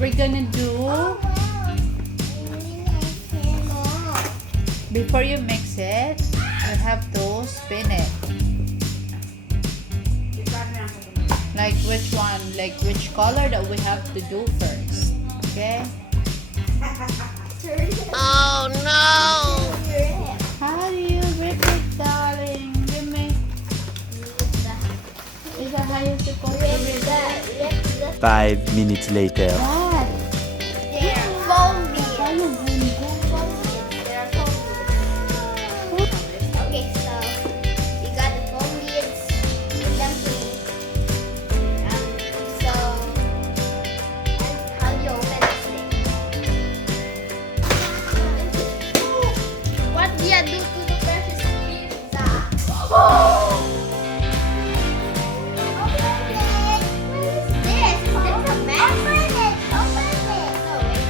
what we're gonna do, before you mix it, you have to spin it. Like which one, like which color that we have to do first. Okay? Oh no! How do you rip it, darling? Give me. Is that how you're supposed to rip it? 5 minutes later. What? They're foamy. Paano ganda? Okay, so we got the foam beads. Put them to so how do you open this thing? What do you do to the precious pizza? Oh! Open it! What is this? Is this a mess? Open it! Open it! Oh wait.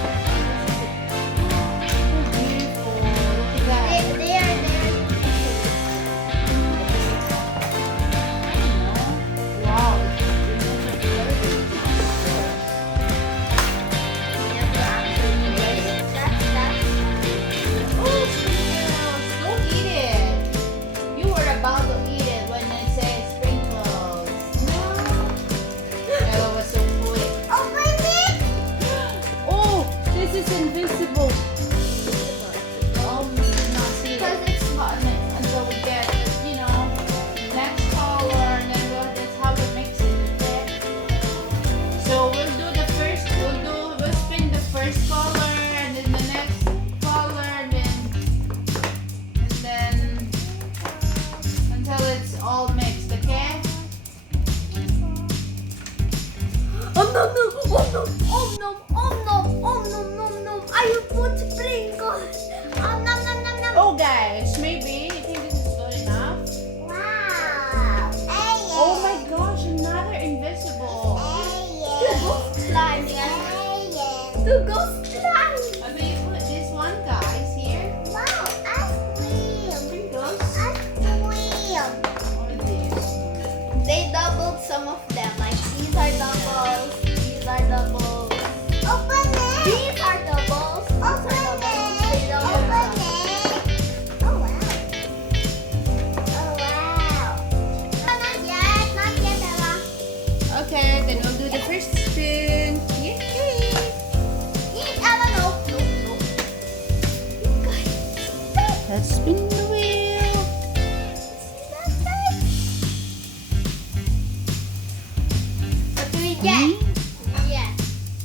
Beautiful. Look at that. They are Wow. Oh, sprinkles. Don't eat it. You were about to eat it when I said sprinkles. No. Ella was so quick. Open it! Oh, this is invisible. Oh, we did not see it. Because it's hot until we get, you know, next color, and then that's how we mix it. Okay? So we'll do the first. We'll spin the first color, and then the next color, and then until it's all mixed. Okay? Oh no no! Oh no! Oh no! Oh no! Oh no! No no! I put sprinkles. Oh no no no no! Oh, guys, maybe you think this is good enough? Wow! Oh my gosh, another invisible. Two ghost slimes, guys. Two ghost slimes. I mean, you put this one, guys, here. Wow! Ice cream. Sprinkles. Ice cream. Or this. They doubled some of them. Like these are doubles. These are doubles. Open it. These are doubles. Open it. They doubled some. Oh wow. Oh wow. Not yet. Not yet, Ella. Okay, then we'll do the first spin. Yay! Yes, Ella. No. No. No. Guys. Let's spin the wheel. What do we get? Yeah.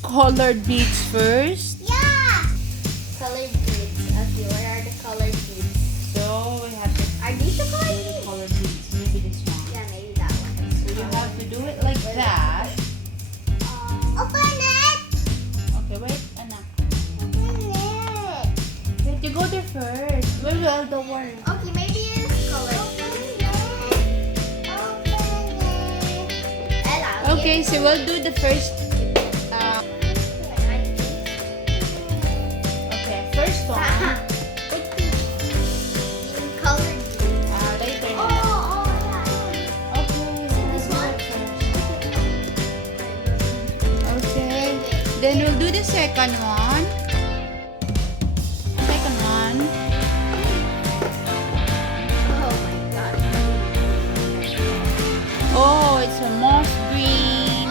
Colored beads first. Yeah. Colored beads. Okay, where are the colored beads? So we have to Are these the do colored the beads? colored beads. Maybe this one. Yeah, maybe that one. So you have to do it like that. Open it. Okay, wait, Anna. Open it. You have to go there first. Well, don't worry. Okay, maybe it's colored. Open it. Open it. Ella. Okay, so we'll do the first. Okay, first one. Colored beads. Later na. Oh, yeah. Okay. This one? Okay. Then we'll do the second one. Second one. Oh my god. Oh, it's a moss green.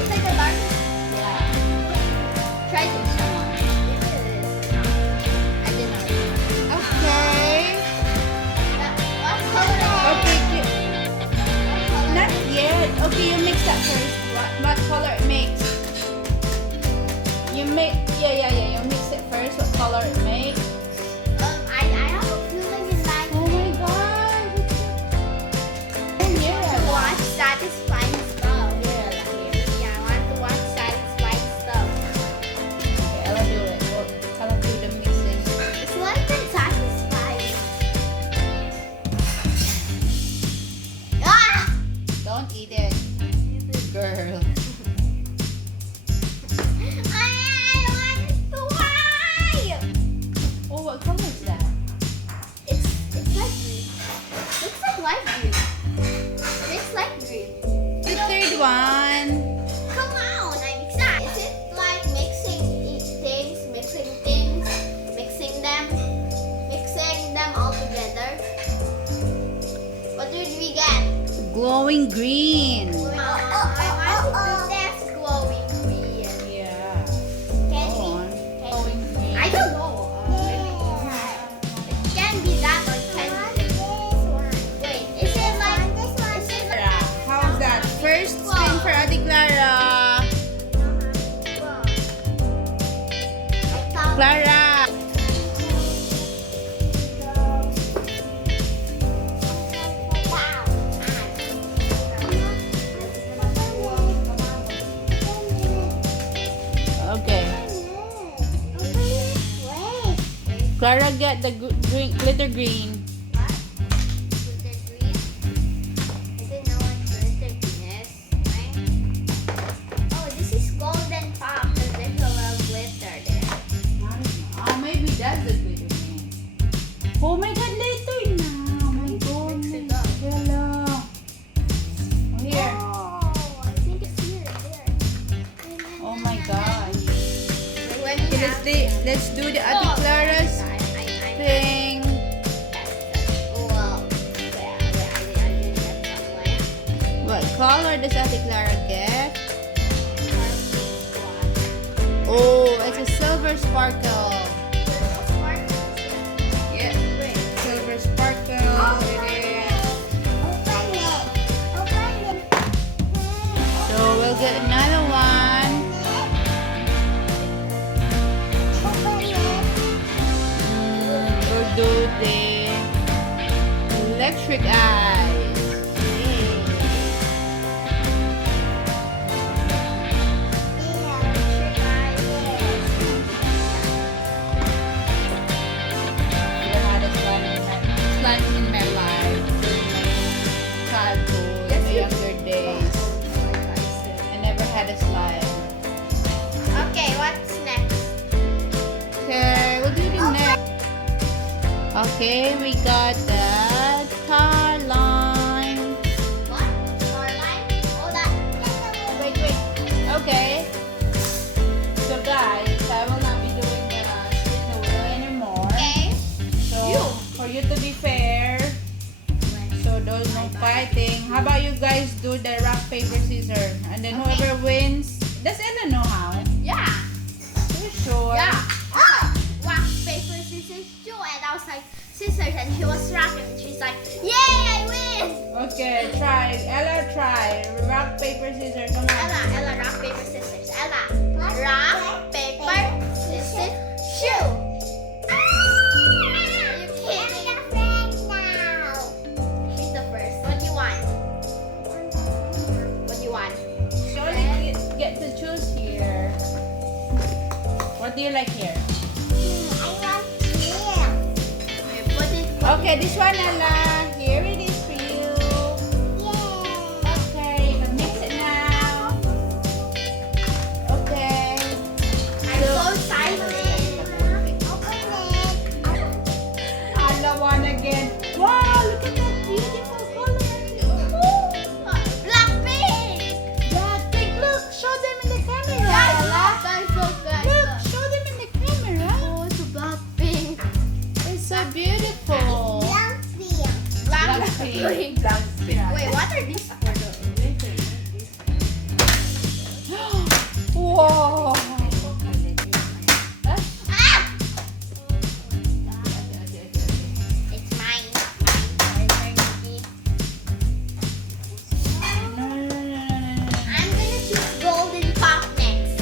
It's like a dark. Yeah. Try this one. I didn't know. Okay. What color? Okay. What color? Not yet. Okay, you mix that first. What color it makes? You make. Yeah. You mix it first. What color it makes? I have a feeling in my Oh my god. Oh yeah. to watch satisfying stuff. Yeah. Yeah, I want to watch satisfying stuff. Okay, I'll do it. I'll do the mixing. It's like been satisfying. Ah! Don't eat it, girl. I want to try. glowing green. I want to do this glowing green. Yeah. Can Go be. on. Glowing green. I don't know. It can be that or can be. Wait, is it like this one? Is it Clara, how's that? First spin for Ate Clara. Clara. Okay. Clara, get the green, glitter green. Oh, this is golden pop and there's a little glitter there. Oh, maybe that's the glitter green. Oh my God, later now. My God. Mix it up. Hello. Oh, here. Oh, I think it's here. There. Oh my God. When Okay, let's do the Ate Clara's thing. Well, I didn't get somewhere. What color does Ate Clara get? Oh, it's a silver sparkle. Yeah, silver sparkle. It is. So we'll get another one. We'll do the electric eyes. Never had a slime in my life during my childhood, Yes, my you- younger days. I never had a slime. Okay, what's next? Okay, we'll do the next. Okay, we got the tar line. What? More line? Oh, that. Wait. Okay. So guys, I will not be doing the spin the wheel anymore. Okay. So for you to be fair, so there's no fighting. How about you guys do the rock paper scissors, and then whoever wins. Does Ella know how? Yeah. You sure? Yeah. Oh! Rock, paper, scissors, shoe. And I was like, scissors. And she was rocking. And she's like, yay, I win. Okay, try. Ella, try. Rock paper scissors. Come on. Ella, rock, paper, scissors. Ella, rock, paper, scissors, shoe. Are you kidding? She's the first. What do you want? What do you want? She only get to choose here. What do you like here? Okay, put it. Okay, this one, Ella. Here it is for you. Okay, you can mix it now. Okay. I'm so excited. Ella won again. Wow, look at that beautiful color. Blackpink. Blackpink, look. Show them in the camera. Guys, Ella. guys, look, guys, Look, look. show them in the camera. Oh, it's a Blackpink. It's so beautiful. Blackpink. Wait, what are these for? Whoa. Ah! It's mine. I'm gonna choose golden pop next.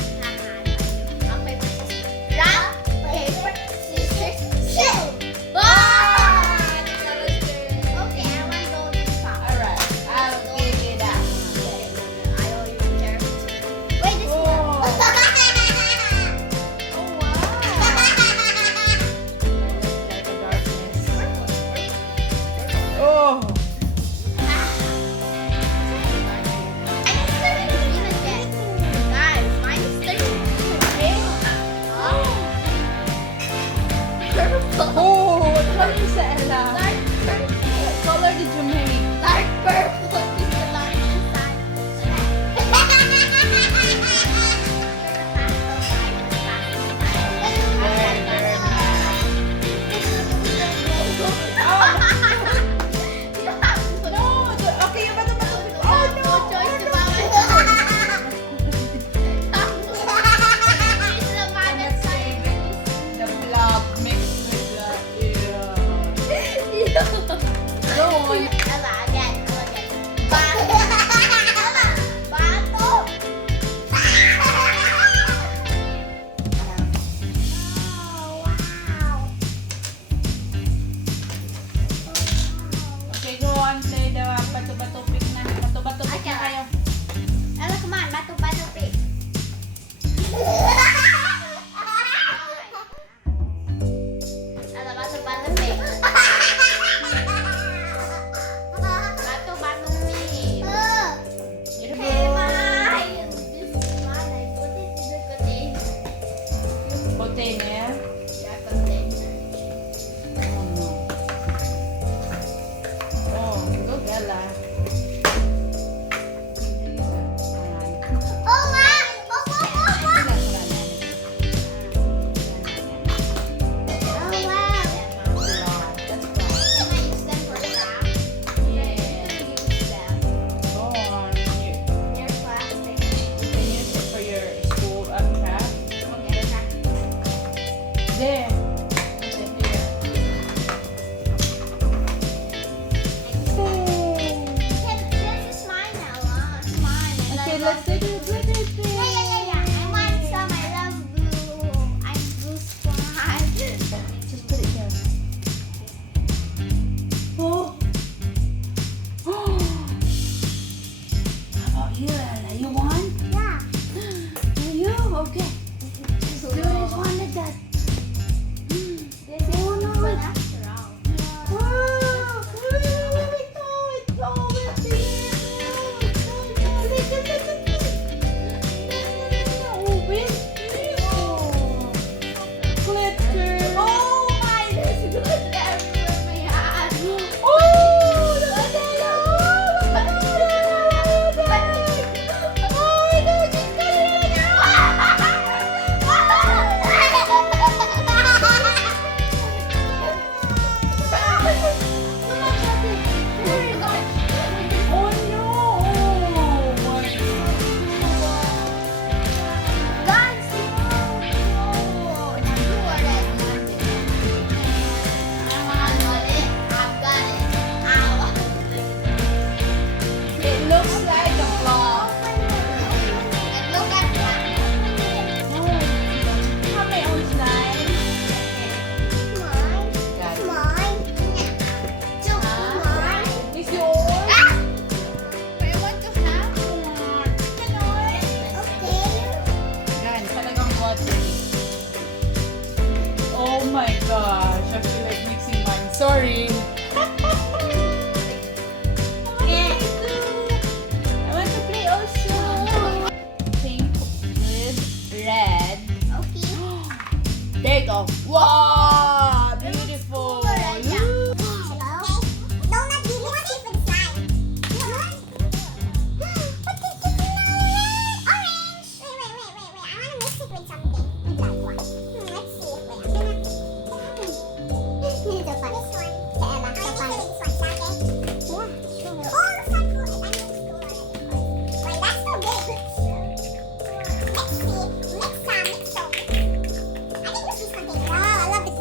Rock, paper, scissors. Rock, paper, scissors, shoot! Ah! Okay, I want golden pop. Alright, I'll give you that. I don't even care. Wait, this Whoa. one. Oh wow. Oh. Oh, what color is that, Ella? What color did you make? No, okay, yung bato. container. Yeah, container. Oh no. Oh, look, Ella. Oh, wow! Oh, oh, oh, oh! Oh, wow! That's Can I use them for craft? Yeah. Use them. Go on. They're plastic. You can use it for your school craft. Okay, craft. There. Put it here. This is mine now, It's mine. And Okay, I let's love do it. Let it be. Yeah. I want some. I love blue. I'm blue squad. Just put it here. Oh. Oh. How about you, Ella? You want? Yeah. Do you? Okay. This Do this one like that. This is Oh, no. fun after all. Wow. Wait, no, it's all with the Oh, with glitter. Oh my, this is good everywhere in my hand. Oh, look at that. Oh, my God. Oh, my God, she's got it Oh, no. Oh, my Guys, no. Now you are ready. I've got it. Ow. It looks like a block. Look at that. How may own slime? Mine. Got it. Mine. Two. Mine. It's yours. Ah! I want to have one. Okay. Yan, talagang watery. Oh my gosh, I feel like mixing mine. Sorry. I want to play also. Pink with red. Okay. There you go. Wow, beautiful. Hello? Donut, give me different slime. What is this now? Orange. Wait. I want to mix it with something. With like what? Let's see. Wait, I'm gonna... This is the fun. This one. The Ella. The fun. This one. Okay? Yeah, sure. Oh, looks like food. I know it's cool already. Wait, that's so big. Let's see. Mix some. I think this is container. Wow, I love this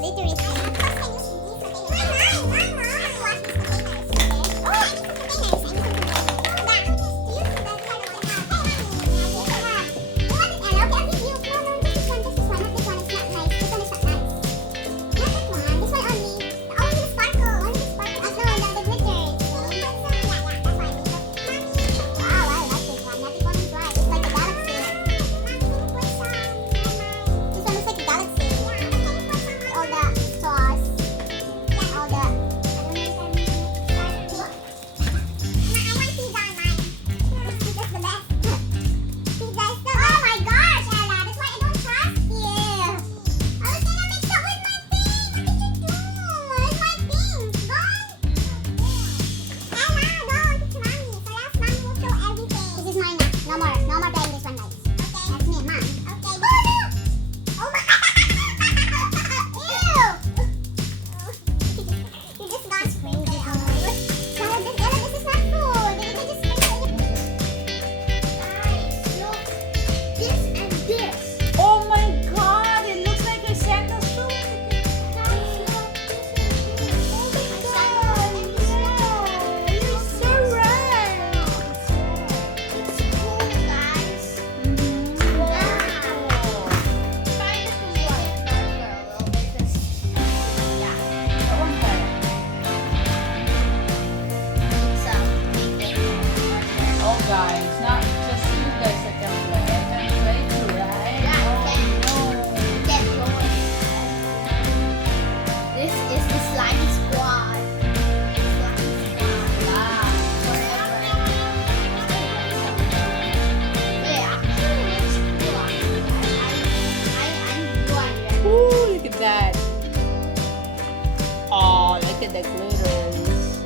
at the glitters.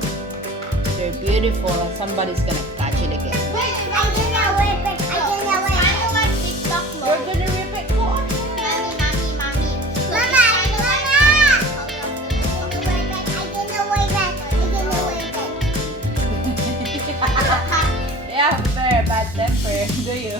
They're beautiful and somebody's gonna catch it again. Wait, I'm gonna whip it. I'm gonna whip it. I don't like TikTok You're vlog. gonna rip it? Go on. Mommy. Mama. I'm gonna whip it. I'm gonna whip it. I'm gonna whip it. You have very bad temper, do you?